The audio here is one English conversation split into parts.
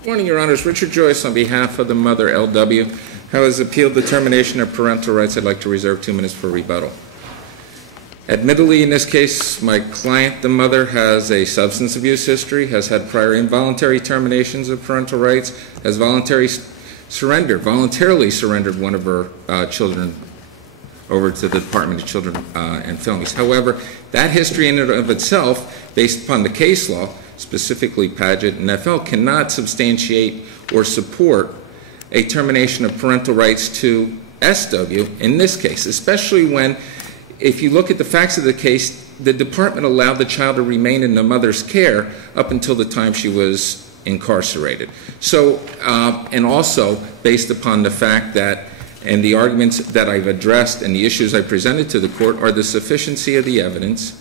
Good morning, Your Honors. Richard Joyce on behalf of the mother, L.W., who has appealed the termination of parental rights. I'd like to reserve 2 minutes for rebuttal. Admittedly, in this case, my client, the mother, has a substance abuse history, has had prior involuntary terminations of parental rights, has voluntarily surrendered one of her children over to the Department of Children and Families. However, that history in and of itself, based upon the case law, specifically Paget and FL, cannot substantiate or support a termination of parental rights to SW in this case, especially when, if you look at the facts of the case, the department allowed the child to remain in the mother's care up until the time she was incarcerated. So, and also based upon the fact that, and the arguments that I've addressed and the issues I presented to the court are the sufficiency of the evidence,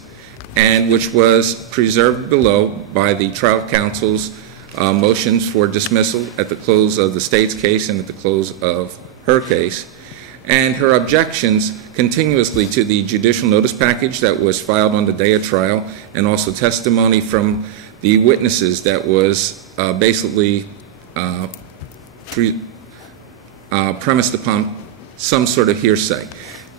and which was preserved below by the trial counsel's motions for dismissal at the close of the state's case and at the close of her case, and her objections continuously to the judicial notice package that was filed on the day of trial, and also testimony from the witnesses that was basically premised upon some sort of hearsay.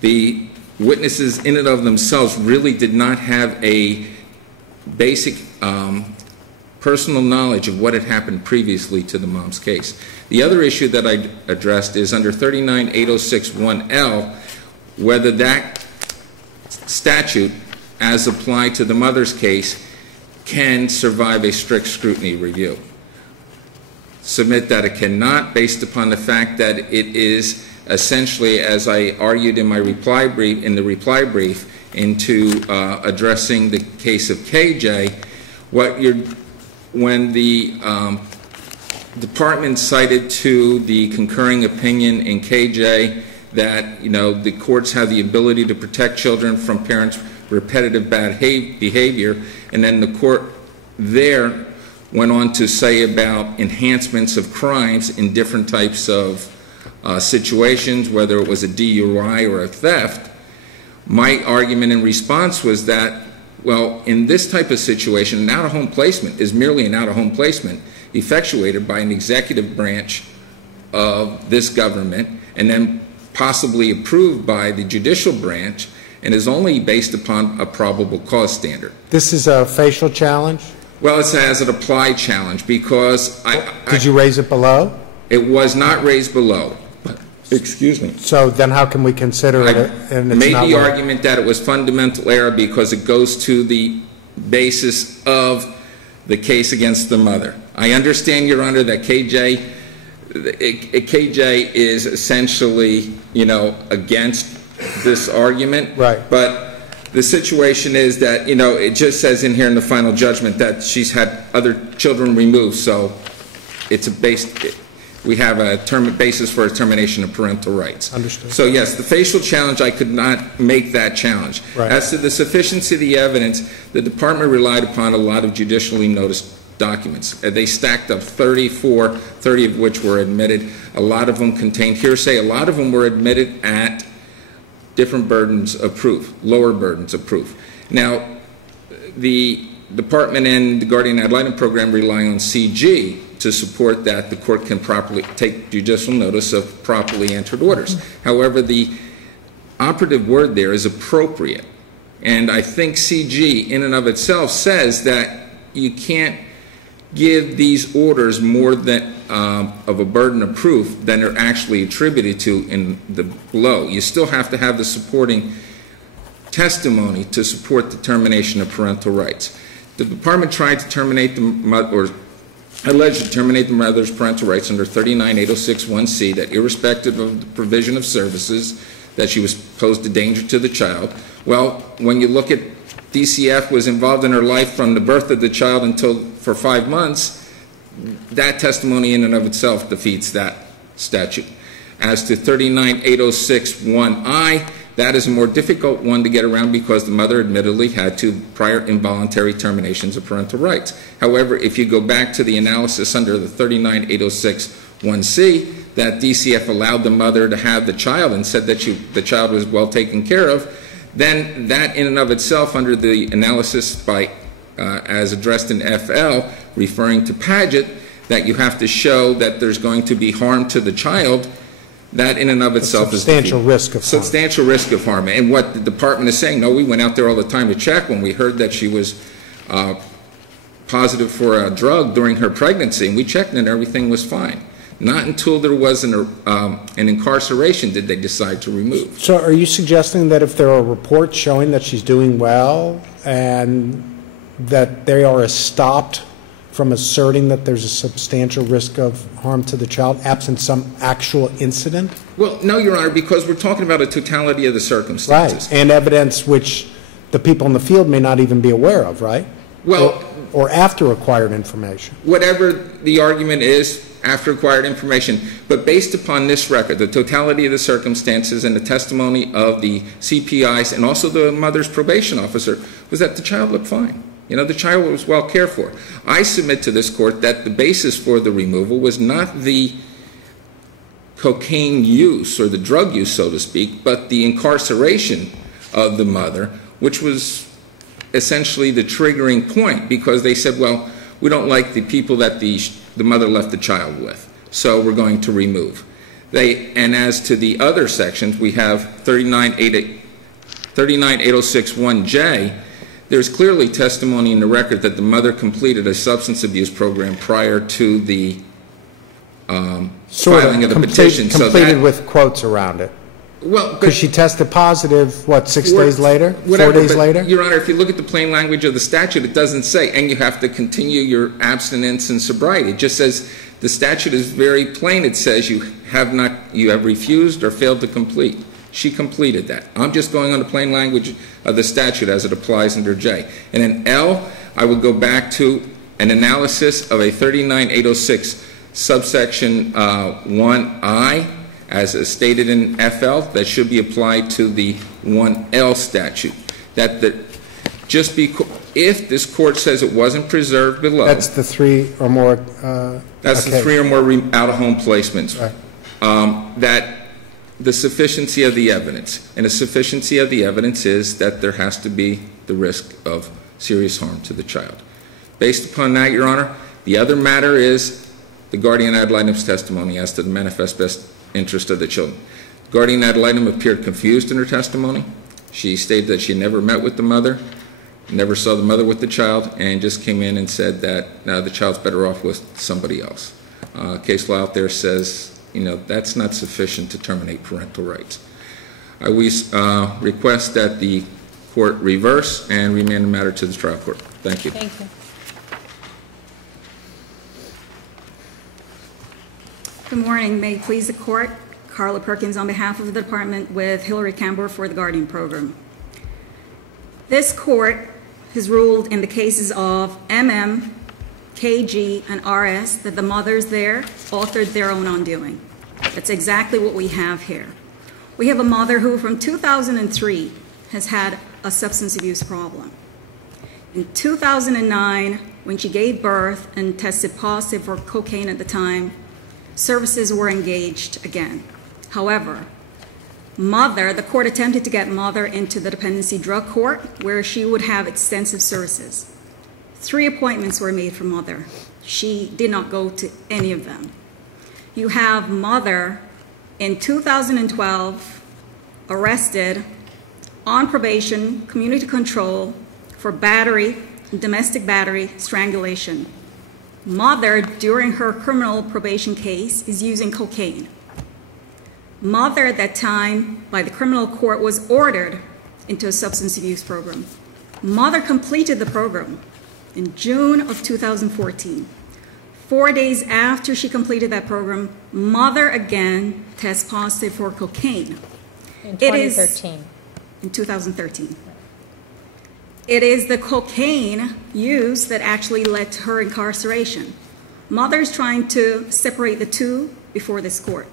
The witnesses in and of themselves really did not have a basic personal knowledge of what had happened previously to the mom's case. The other issue that I addressed is under 39806(1)L, whether that statute, as applied to the mother's case, can survive a strict scrutiny review. Submit that it cannot, based upon the fact that it is essentially, as I argued in my reply brief, into addressing the case of KJ, when the department cited to the concurring opinion in KJ that, the courts have the ability to protect children from parents' repetitive bad behavior, and then the court there went on to say about enhancements of crimes in different types of situations, whether it was a DUI or a theft. My argument in response was that, well, in this type of situation, an out-of-home placement is merely an out-of-home placement effectuated by an executive branch of this government and then possibly approved by the judicial branch, and is only based upon a probable cause standard. This is a facial challenge? Well, it's as an applied challenge because Did you raise it below? It was not raised below. Excuse me. So then how can we consider it? And I made the argument that it was fundamental error because it goes to the basis of the case against the mother. I understand, Your Honor, that KJ is essentially, against this argument. Right. But the situation is that, it just says in here in the final judgment that she's had other children removed, so it's we have a basis for a termination of parental rights. Understood. So yes, the facial challenge, I could not make that challenge. Right. As to the sufficiency of the evidence, the department relied upon a lot of judicially noticed documents. They stacked up 30 of which were admitted. A lot of them contained hearsay. A lot of them were admitted at different burdens of proof, lower burdens of proof. Now, the department and the guardian ad litem program rely on CG to support that the court can properly take judicial notice of properly entered orders. However, the operative word there is appropriate. And I think CG in and of itself says that you can't give these orders more than of a burden of proof than are actually attributed to in the below. You still have to have the supporting testimony to support the termination of parental rights. The department tried to terminate alleged to terminate the mother's parental rights under 39806(1)C, that irrespective of the provision of services that she was posed a danger to the child. Well, when you look at DCF was involved in her life from the birth of the child until for 5 months, that testimony in and of itself defeats that statute. As to 39806(1)I, that is a more difficult one to get around because the mother admittedly had 2 prior involuntary terminations of parental rights. However, if you go back to the analysis under the 39806(1)C, that DCF allowed the mother to have the child and said that the child was well taken care of, then that in and of itself under the analysis by as addressed in FL, referring to Paget, that you have to show that there's going to be harm to the child, that in and of itself is substantial risk of harm. Substantial risk of harm. And what the department is saying, no, we went out there all the time to check when we heard that she was positive for a drug during her pregnancy, and we checked and everything was fine. Not until there was an incarceration did they decide to remove. So are you suggesting that if there are reports showing that she's doing well and that they are stopped from asserting that there's a substantial risk of harm to the child, absent some actual incident? Well, no, Your Honor, because we're talking about a totality of the circumstances. Right, and evidence which the people in the field may not even be aware of, right? Well, or after acquired information. Whatever the argument is, after acquired information, but based upon this record, the totality of the circumstances and the testimony of the CPIs and also the mother's probation officer, was that the child looked fine. You know, the child was well cared for. I submit to this court that the basis for the removal was not the cocaine use or the drug use, so to speak, but the incarceration of the mother, which was essentially the triggering point, because they said, well, we don't like the people that the mother left the child with, so we're going to remove. And as to the other sections, we have 39806.1J. There's clearly testimony in the record that the mother completed a substance abuse program prior to the filing of the petition. Completed with quotes around it. Well, because she tested positive, what, 6 days later? Whatever, 4 days later? Your Honor, if you look at the plain language of the statute, it doesn't say, and you have to continue your abstinence and sobriety. It just says, the statute is very plain. It says you have refused or failed to complete. She completed that. I'm just going on the plain language of the statute as it applies under J. And in L, I would go back to an analysis of a 39806 subsection 1I, as stated in FL, that should be applied to the 1L statute. If this court says it wasn't preserved below. That's the 3 or more. That's the 3 or more out-of-home placements. Right. That the sufficiency of the evidence. And the sufficiency of the evidence is that there has to be the risk of serious harm to the child. Based upon that, Your Honor, the other matter is the guardian ad litem's testimony as to the manifest best interest of the children. Guardian ad litem appeared confused in her testimony. She stated that she never met with the mother, never saw the mother with the child, and just came in and said that the child's better off with somebody else. Case law out there says, you know, that's not sufficient to terminate parental rights. I request that the court reverse and remand the matter to the trial court. Thank you. Thank you. Good morning. May it please the court. Karla Perkins on behalf of the department with Hillary Kambour for the Guardian Program. This court has ruled in the cases of MM, KG, and RS that the mothers there authored their own undoing. That's exactly what we have here. We have a mother who from 2003 has had a substance abuse problem. In 2009, when she gave birth and tested positive for cocaine at the time, services were engaged again. However, the court attempted to get mother into the dependency drug court where she would have extensive services. 3 appointments were made for mother. She did not go to any of them. You have mother in 2012 arrested on probation, community control for battery, domestic battery, strangulation. Mother, during her criminal probation case, is using cocaine. Mother at that time, by the criminal court, was ordered into a substance abuse program. Mother completed the program in June of 2014. 4 days after she completed that program, mother again tests positive for cocaine. In 2013. In 2013. It is the cocaine use that actually led to her incarceration. Mother's trying to separate the two before this court.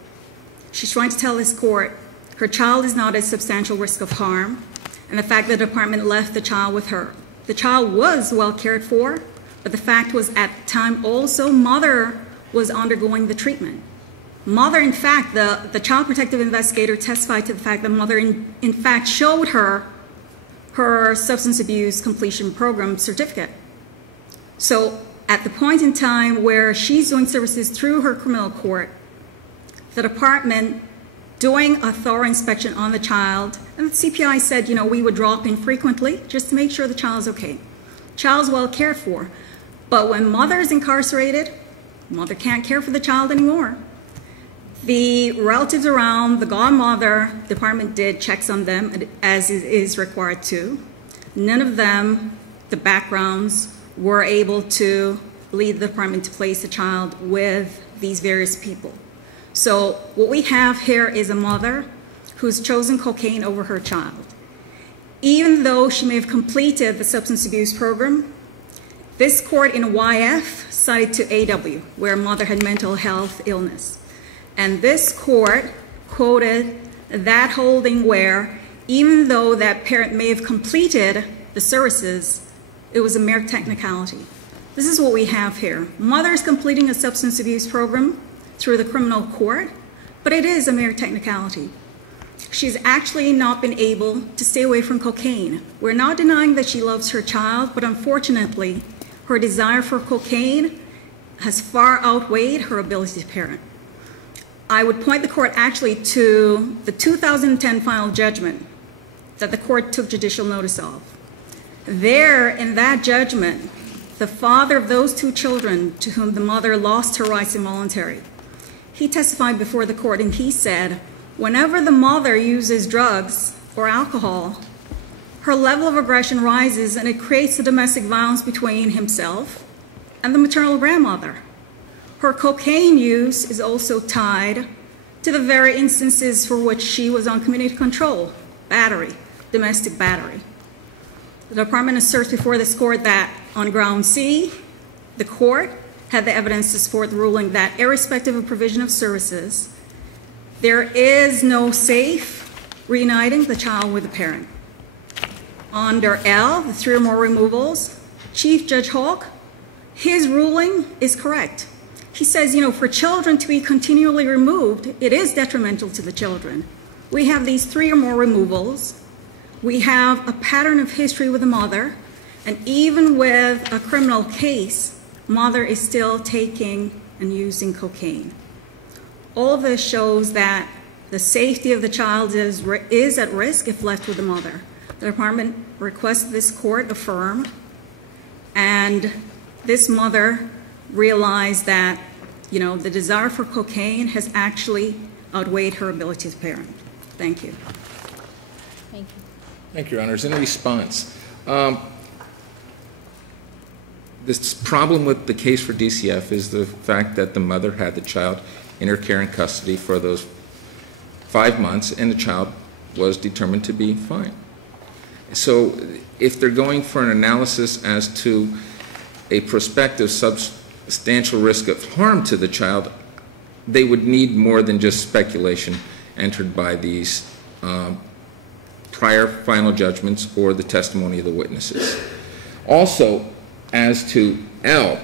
She's trying to tell this court her child is not at substantial risk of harm, and the fact that the department left the child with her. The child was well cared for, but the fact was at the time also mother was undergoing the treatment. Mother, in fact, the child protective investigator testified to the fact that mother in fact showed her substance abuse completion program certificate. So At the point in time where she's doing services through her criminal court, the department doing a thorough inspection on the child, and the CPI said, we would drop in frequently just to make sure the child's okay. Child's well cared for. But when mother is incarcerated, mother can't care for the child anymore. The relatives around, the godmother, the department did checks on them as is required to. None of them, the backgrounds, were able to lead the department to place the child with these various people. So what we have here is a mother who's chosen cocaine over her child. Even though she may have completed the substance abuse program, this court in YF cited to AW, where mother had mental health illness. And this court quoted that holding where, even though that parent may have completed the services, it was a mere technicality. This is what we have here. Mother is completing a substance abuse program through the criminal court, but it is a mere technicality. She's actually not been able to stay away from cocaine. We're not denying that she loves her child, but unfortunately, her desire for cocaine has far outweighed her ability to parent. I would point the court actually to the 2010 final judgment that the court took judicial notice of. There, in that judgment, the father of those two children to whom the mother lost her rights involuntarily, he testified before the court and he said, whenever the mother uses drugs or alcohol, her level of aggression rises and it creates a domestic violence between himself and the maternal grandmother. Her cocaine use is also tied to the very instances for which she was on community control, battery, domestic battery. The department asserts before this court that on ground C, the court had the evidence to support the ruling that irrespective of provision of services, there is no safe reuniting the child with the parent. Under L, the 3 or more removals, Chief Judge Hawk, his ruling is correct. He says, for children to be continually removed, it is detrimental to the children. We have these 3 or more removals. We have a pattern of history with the mother, and even with a criminal case, mother is still taking and using cocaine. All of this shows that the safety of the child is at risk if left with the mother. The department requests this court affirm, and this mother realized that, the desire for cocaine has actually outweighed her ability to parent. Thank you. Thank you. Thank you, Your Honors. In response, this problem with the case for DCF is the fact that the mother had the child in her care and custody for those 5 months, and the child was determined to be fine. So if they're going for an analysis as to a prospective substantial risk of harm to the child, they would need more than just speculation entered by these prior final judgments or the testimony of the witnesses. Also, as to L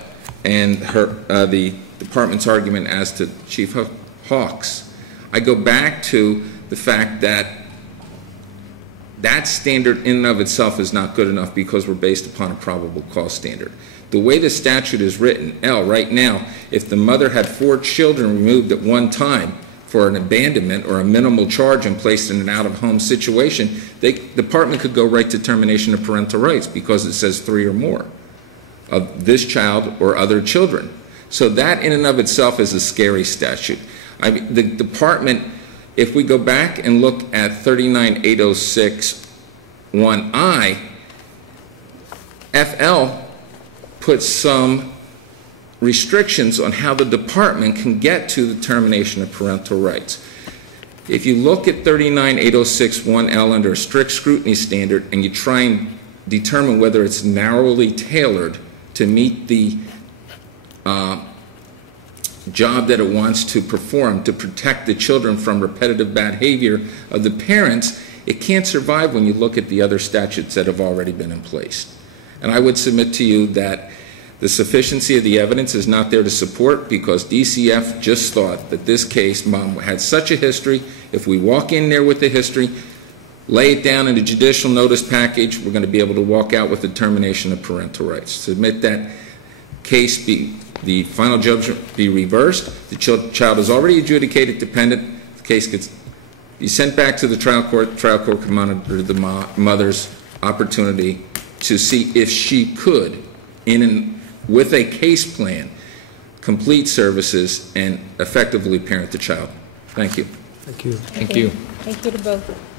and the department's argument as to Chief Hawks, I go back to the fact that that standard in and of itself is not good enough because we're based upon a probable cause standard. The way the statute is written, L, right now, if the mother had 4 children removed at one time for an abandonment or a minimal charge and placed in an out-of-home situation, the department could go right to termination of parental rights because it says 3 or more of this child or other children. So that in and of itself is a scary statute. I mean, the department, if we go back and look at 39806(1)(I), FL puts some restrictions on how the department can get to the termination of parental rights. If you look at 39806(1)L under a strict scrutiny standard and you try and determine whether it's narrowly tailored to meet the job that it wants to perform to protect the children from repetitive bad behavior of the parents, it can't survive when you look at the other statutes that have already been in place. And I would submit to you that the sufficiency of the evidence is not there to support because DCF just thought that this case, Mom had such a history, if we walk in there with the history, lay it down in a judicial notice package, we're going to be able to walk out with the termination of parental rights. Submit that the final judgment be reversed. The child is already adjudicated dependent. The case gets be sent back to the trial court. Trial court can monitor the mother's opportunity to see if she could, with a case plan, complete services and effectively parent the child. Thank you. Thank you. Thank you to both.